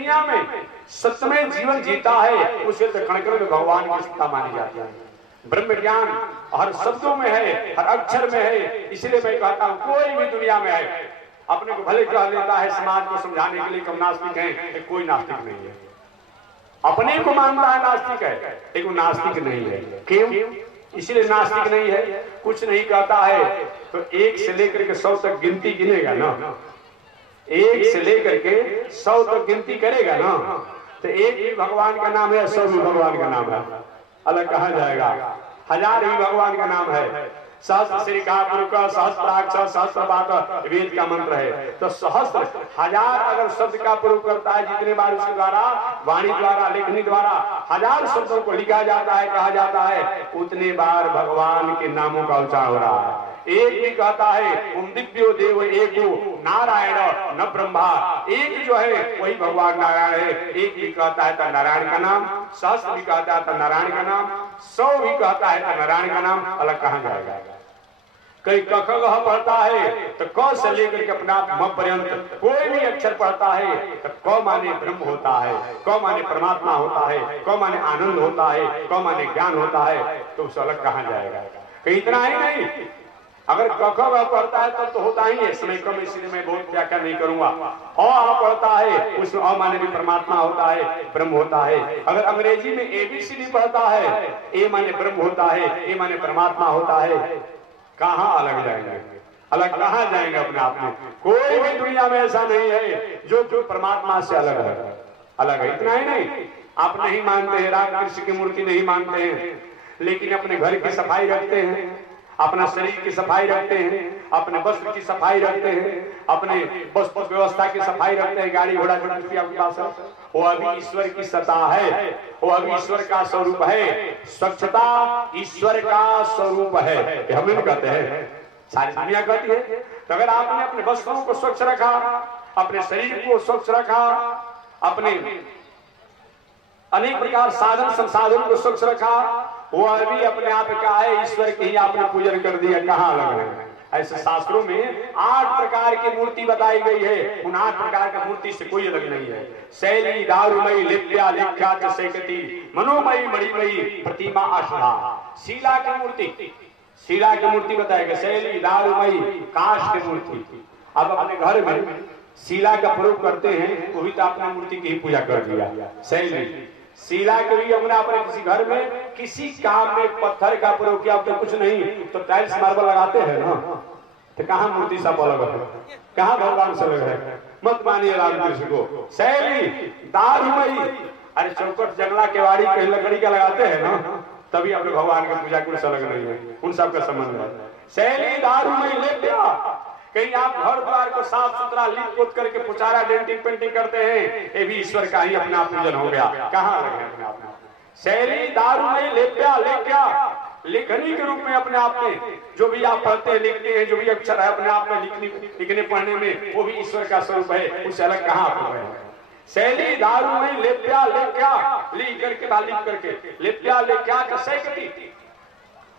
दुनिया में सत्यमय जीवन जीता है उसे तो कण-कण में भगवान की सत्ता मानी जाती है। ब्रह्म ज्ञान हर शब्दों में है, हर अक्षर में है। इसलिए मैं कहता हूं कोई भी दुनिया में है, अपने को भले कह लेता है समाज को समझाने के लिए कम नास्तिक है, कोई नास्तिक नहीं है। अपने को मानता है नास्तिक है, लेकिन नास्तिक नहीं है। क्यों? इसलिए नास्तिक नहीं है, कुछ नहीं कहता है तो 1 से लेकर के 100 तक गिनती गिनेगा ना, 1 से लेकर के 100 तक गिनती करेगा ना, तो एक भी भगवान का नाम है, 100 भी भगवान का नाम है, अलग कहा जाएगा। 1000 भी भगवान का नाम है। सहस्त्र श्रीका पुरुष सहस्त्राक्ष सहस्त्रपाद वेद का मंत्र है। तो सहस्त्र 1000 अगर शब्द का प्रयोग करता है, जितने बार उसके द्वारा वाणी द्वारा लेखनी द्वारा 1000 शब्दों को लिखा जाता है, कहा जाता है, उतने बार भगवान के नामों का उच्चारण हो रहा है। एक भी कहता है ओम दिव्यो देव एको नारायण न ब्रह्मा, एक जो है वही भगवान नारायण है। एक भी कहता है तो नारायण का नाम, सहस्त्र भी कहता है तो नारायण का नाम, 100 भी कहता है तो नारायण का नाम, अलग कहा जाएगा। कहीं क ख ग पढ़ता है तो क से लेकर के अपना म पर्यंत कोई भी अक्षर पढ़ता है तो क माने ब्रह्म होता है, क माने परमात्मा होता है, क माने आनंद होता है, क माने ज्ञान होता है, तो उसे अलग कहा जाएगा। कहीं इतना ही नहीं, अगर क ख ग पढ़ता है तब तो होता ही है, समय कम इसलिए मैं बहुत व्याख्या नहीं करूंगा। अ पढ़ता है उसमें अ माने भी परमात्मा होता है, ब्रह्म होता है। अगर अंग्रेजी में ABCD पढ़ता है, ए माने ब्रह्म होता है, ए माने परमात्मा होता है। कहाँ अलग जाएंगे, अलग कहाँ जाएंगे अपने आप में? कोई भी दुनिया में ऐसा नहीं है जो परमात्मा से अलग है, अलग है। इतना ही नहीं, आप नहीं मानते हैं, राम कृष्ण की मूर्ति नहीं मानते हैं, लेकिन अपने घर की सफाई रखते हैं, अपना शरीर की सफाई रखते हैं, अपने वस्त्र की सफाई रखते हैं, अपने वस्त्र व्यवस्था की सफाई रखते हैं। गाड़ी घोड़ा जो कुछ आपके पास है वो अभी ईश्वर की सत्ता है, वो अभी ईश्वर का स्वरूप है। स्वच्छता ईश्वर का स्वरूप है, हम नहीं कहते हैं, सारी दुनिया कहती है। तो अगर आपने अपने वस्त्रों को स्वच्छ रखा, अपने शरीर को स्वच्छ रखा, अपने अनेक प्रकार साधन संसाधन को स्वच्छ रखा, वो अभी अपने आप का है, ईश्वर के ही आपने पूजन कर दिया, कहाँ अलग है? ऐसे शास्त्रों में 8 प्रकार की मूर्ति बताई गई है, उन 8 प्रकार की मूर्ति से कोई अलग नहीं है। शैली दारुमयी लिप्या लिख्या च सैकती मनोमयी मणिमयी प्रतिमा अष्टा। शीला की मूर्ति, शीला की मूर्ति बताएगा, शैली दारुमयी काष्ठ की मूर्ति। अब अपने घर में शीला का प्रयोग करते हैं, वो भी तो अपने मूर्ति की ही पूजा कर दिया। शैली शीला के लिए हमने अपने किसी घर में किसी काम में पत्थर का प्रयोग किया, तो कुछ नहीं तो टाइल्स मार्बल लगाते हैं ना, तो कहाँ मूर्ति सब अलग है, कहाँ भगवान से अलग है? मत मानिए रामकृष्ण को। शैली दारुमयी, अरे चौकट जंगला केवाड़ी कहीं लकड़ी का लगाते हैं ना, तभी अपने भगवान की पूजा कुछ अलग नहीं है, उन सबका संबंध है। शैली दारुमयी लेप्या, कहीं आप घर द्वार को साफ सुथरा लिप पोत करके पुचारा डेंटिंग पेंटिंग करते हैं, ये भी ईश्वर का ही अपना पूजन हो गया, कहाँ लगे अपने आप में? शैली दारुमयी लेप्या लेप्या, लेखनी के रूप में अपने आप में जो भी आप पढ़ते हैं लिखते हैं, जो भी अक्षर है अपने आप में लिखने पढ़ने में, वो भी ईश्वर का स्वरूप है, उससे अलग कहाँ आप हो गए? शैली दारुमयी लेप्या लेप्या, लिख करके लिख करके लेप्या लेप्या का सैकती।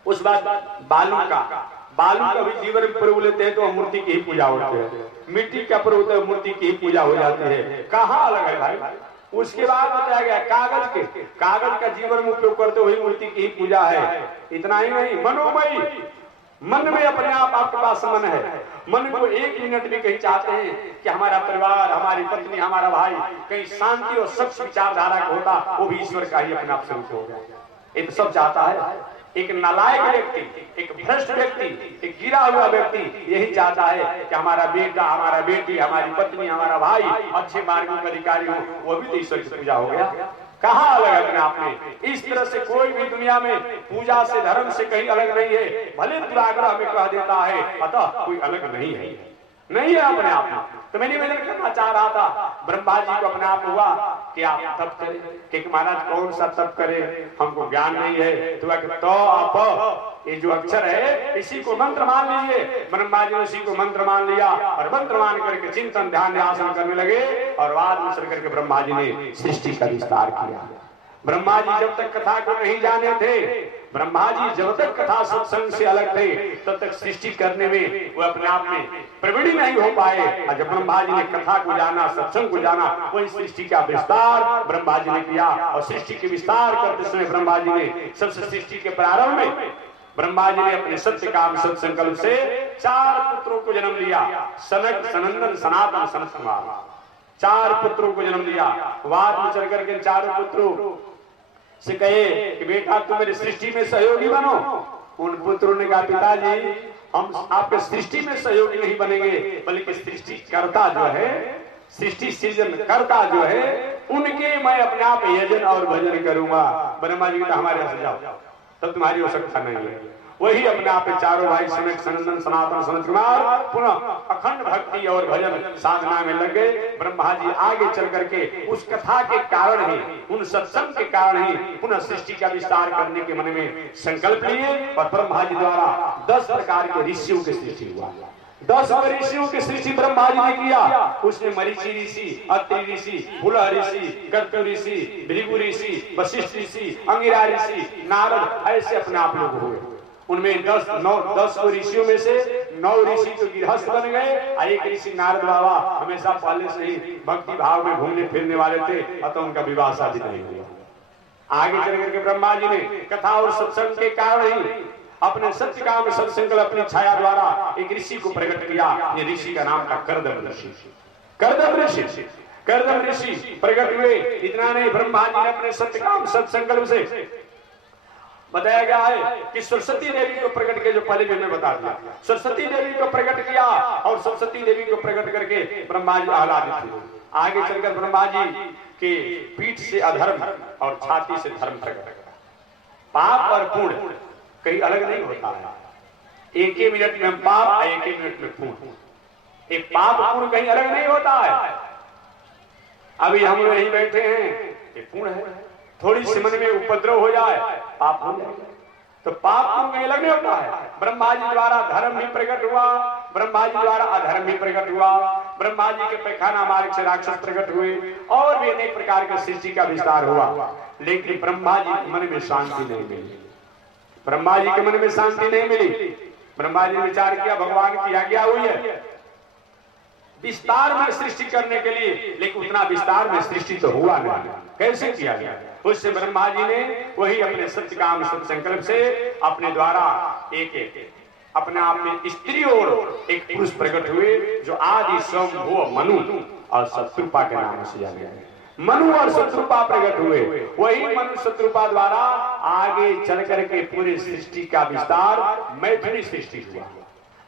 उस बाद बालू का भी जीवन में प्रयोग लेते हैं तो मूर्ति की ही पूजा होती है, मिट्टी का प्रयोग होता है मूर्ति की ही पूजा हो जाती है, कहाँ अलग है भाई? उसके बाद बताया गया कागज का जीवन में उपयोग करते हुए मूर्ति की ही पूजा है। इतना ही नहीं, मनोमयी, मन में अपने आप आपके पास मन है, मन को 1 मिनट भी कहीं चाहते हैं कि हमारा परिवार, हमारी पत्नी, हमारा भाई कहीं शांति और स्वच्छ विचारधारा का होता, वो भी ईश्वर का ही अपने आप से हो गया। ये तो सब चाहता है। एक नालायक व्यक्ति, एक भ्रष्ट व्यक्ति, एक गिरा हुआ व्यक्ति यही चाहता है कि हमारा बेटा, हमारा बेटी, हमारी पत्नी, हमारा भाई अच्छे मार्गों का अधिकारी हो, वो भी तो ईश्वर की पूजा हो गया, कहाँ अलग है अपने आप में? इस तरह से कोई भी दुनिया में पूजा से धर्म से कहीं अलग नहीं है, भले दुराग्रह में कह देता है, अतः कोई अलग नहीं है, नहीं है अपने आप में। तो मैं निवेदन करना चाह रहा था, ब्रह्मा जी को अपने आप हुआ कि आप तप करें, कि महाराज कौन सा तप करें, हमको ज्ञान नहीं है। तो आप ये जो अक्षर है इसी को मंत्र मान लीजिए। ब्रह्मा जी ने इसी को मंत्र मान लिया और मंत्र मान करके चिंतन ध्यान आसन करने लगे, और बाद में चल करके ब्रह्मा जी ने सृष्टि का विस्तार किया। ब्रह्मा जी जब तक कथा को नहीं जाने थे, ब्रह्मा जी जब तक कथा सत्संग से अलग थे तब तक सृष्टि करने में वो अपने आप में प्रवीण नहीं हो पाए। और जब ब्रह्मा जी ने कथा को जाना, सत्संग को जाना, वही सृष्टि का विस्तार ब्रह्मा जी ने किया। और सृष्टि के विस्तार करते समय ब्रह्मा जी ने सबसे सृष्टि के प्रारंभ में ब्रह्मा जी ने अपने सत्य काम सत्संकल्प से 4 पुत्रों को जन्म दिया। सनक, सनंदन, सनातन, सनत कुमार, 4 पुत्रों को जन्म दिया। बाद में चल करके 4 पुत्रों से कहे कि बेटा तुम मेरी सृष्टि में सहयोगी बनो। उन पुत्रों ने कहा पिताजी हम आपके सृष्टि में सहयोगी नहीं बनेंगे, बल्कि सृष्टि करता जो है, सृष्टि सृजन करता जो है, उनके मैं अपने आप यजन और भजन करूंगा। ब्रह्मा जी का हमारे यहाँ से जाओ, तब तुम्हारी आवश्यकता नहीं है। वही अपने आप में चारों भाई सनक, सनंदन, सनातन, सनत कुमार पुनः अखंड भक्ति और भजन साधना में लगे। ब्रह्मा जी आगे चल करके उस कथा के कारण ही, उन सत्संग के कारण ही पुनः सृष्टि का विस्तार करने के मन में संकल्प लिए। और ब्रह्मा जी द्वारा 10 प्रकार के ऋषियों की सृष्टि हुआ। 10 ऋषियों की सृष्टि ब्रह्मा जी ने किया। उसमें मरीचि ऋषि, अत्रि ऋषि, पुलह ऋषि, कर्तु ऋषि, भृगु ऋषि, वशिष्ठ ऋषि, अंगिरा ऋषि, नारद, ऐसे अपने आप लोग हुए। उनमें 10 ऋषियों में से 9 ऋषि तो गृहस्थ बन गए। एक ऋषि नारद बाबा हमेशा पहले से ही भक्ति भाव में घूमने फिरने वाले थे, अतः उनका विवाह शादी नहीं हुआ। आगे चल करके ब्रह्मा जी ने कथा और सत्संग के कारण ही अपने सत्य काम सत्संकल्प अपनी छाया द्वारा एक ऋषि को प्रकट किया। ये ऋषि का नाम था कर्दम ऋषि। कर्दम ऋषि, कर्दम ऋषि प्रकट हुए। इतना नहीं, ब्रह्मा जी ने अपने सत्य काम सत्संकल्प से बताया गया है कि सरस्वती देवी को प्रकट किया, जो पहले भी हमने बता दिया। सरस्वती देवी को प्रकट किया और सरस्वती देवी को प्रकट करके ब्रह्मा जी आह्लादित हुए। आगे चलकर ब्रह्मा जी के पीठ से अधर्म और छाती से धर्म प्रकट करा। पाप और पुण्य कहीं अलग नहीं होता है। एक ही मिनट में पाप, एक ही मिनट में पुण्य। एक पाप पुण्य कहीं अलग नहीं होता है। अभी हम लोग यहीं बैठे हैं, ये पुण्य है। थोड़ी सी मन में उपद्रव हो जाए, पाप हो जाए, तो पाप पुण्य कहीं अलग नहीं होता है। ब्रह्मा जी द्वारा धर्म भी प्रकट हुआ, ब्रह्मा जी द्वारा अधर्म भी प्रकट हुआ। ब्रह्मा जी के पैखाना मार्ग से राक्षस प्रकट हुए और भी अनेक प्रकार के सृष्टि का विस्तार हुआ। लेकिन ब्रह्मा जी के मन में शांति नहीं मिली। ब्रह्मा जी के मन में शांति नहीं मिली। ब्रह्मा जी ने विचार किया भगवान की आज्ञा हुई है विस्तार में सृष्टि करने के लिए, लेकिन उतना विस्तार में सृष्टि तो हुआ नहीं। कैसे किया गया? उससे ब्रह्मा जी ने वही अपने सत्य काम सत्संकल्प से अपने द्वारा एक अपने आप में स्त्री और एक पुरुष प्रकट हुए, जो आदि स्वयं मनु और शत्रुपा के नाम से जाने गए। मनु और शत्रुपा प्रकट हुए। वही मनु शत्रुपा द्वारा आगे चल करके पूरी सृष्टि का विस्तार मैथिली सृष्टि हुआ।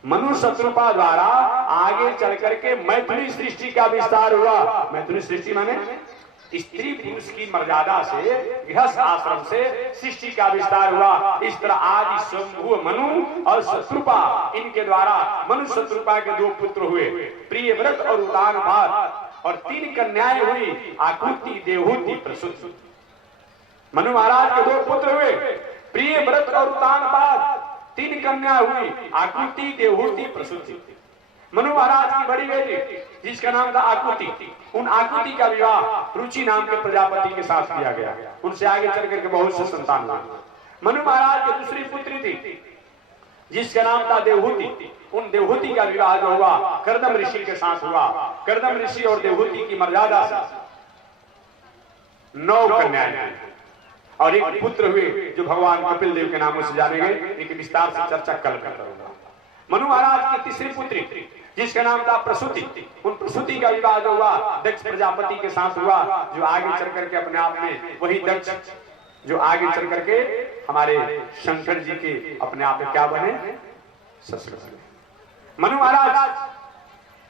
मनु शत्रुपा द्वारा आगे चल करके मैथिली सृष्टि का विस्तार हुआ। मैथिली सृष्टि माने स्त्री पुरुष की मर्यादा से, गृहस्थ आश्रम से सृष्टि का विस्तार हुआ। इस तरह आदि स्वयंभू मनु और शत्रुपा, इनके द्वारा मनु शत्रुपा के 2 पुत्र हुए, प्रियव्रत और उदानपाद, और 3 कन्याएं हुई, आकृति, देवहूति, प्रसूति। मनु महाराज के 2 पुत्र हुए, प्रियव्रत और उदानपाद, 3 कन्या हुई, आकृति, देवहूति, प्रसूति। मनु महाराज की बड़ी बेटी जिसका नाम था आकृति, उन आकृति का विवाह रुचि नाम के प्रजापति के साथ किया गया। उनसे आगे चल करके बहुत से संतान हुए। मनु महाराज की दूसरी पुत्री थी जिसका नाम था देवहूति। उन देवहूति का विवाह जो हुआ कर्दम ऋषि के साथ हुआ। कर्दम ऋषि और देवहूति की मर्यादा से 9 कन्याएं और एक पुत्र हुए, जो भगवान कपिल देव के नामों से जाने गए। इनकी विस्तार से चर्चा कल करता होगा। मनु महाराज की तीसरी पुत्री जिसका नाम था प्रसूति, उन प्रसूति का विवाह जो हुआ दक्ष प्रजापति के साथ हुआ, जो आगे चल करके अपने आप में वही दक्ष जो आगे चल करके हमारे शंकर जी के अपने आप में क्या बने, ससुर बने। मनु महाराज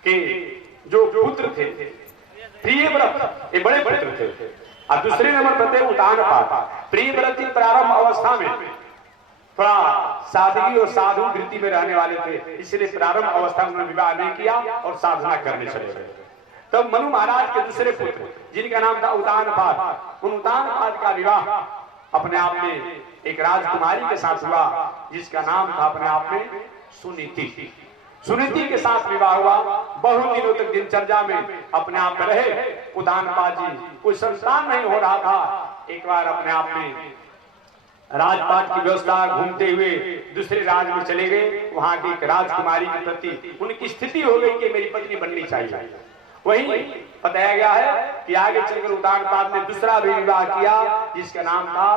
के जो पुत्र थे प्रियव्रत, ये बड़े पुत्र थे, और दूसरे नंबर पर थे उदानपाद। प्रियव्रत की प्रारंभ अवस्था में थोड़ा सादगी और साधु वृत्ति में रहने वाले थे, इसलिए प्रारंभ अवस्था में विवाह नहीं किया और साधना करने चले गए। तब मनु महाराज के दूसरे पुत्र जिनका नाम था उदानपाद, उन उदानपाद का विवाह अपने आप में एक राजकुमारी के साथ हुआ जिसका नाम था अपने आप में सुनीति। सुनीति के साथ विवाह हुआ। बहुत दिनों तक दिनचर्या में अपने आप में रहे। उदानपाद जी कोई संतान नहीं हो रहा था। एक बार अपने आप में राजपाट की व्यवस्था, घूमते हुए दूसरे राज्य में चले गए। वहां की एक राजकुमारी के प्रति उनकी स्थिति हो गई कि मेरी पत्नी बननी चाहिए। वही बताया गया है कि आगे चलकर उदारपाद ने दूसरा भी विवाह किया जिसका नाम था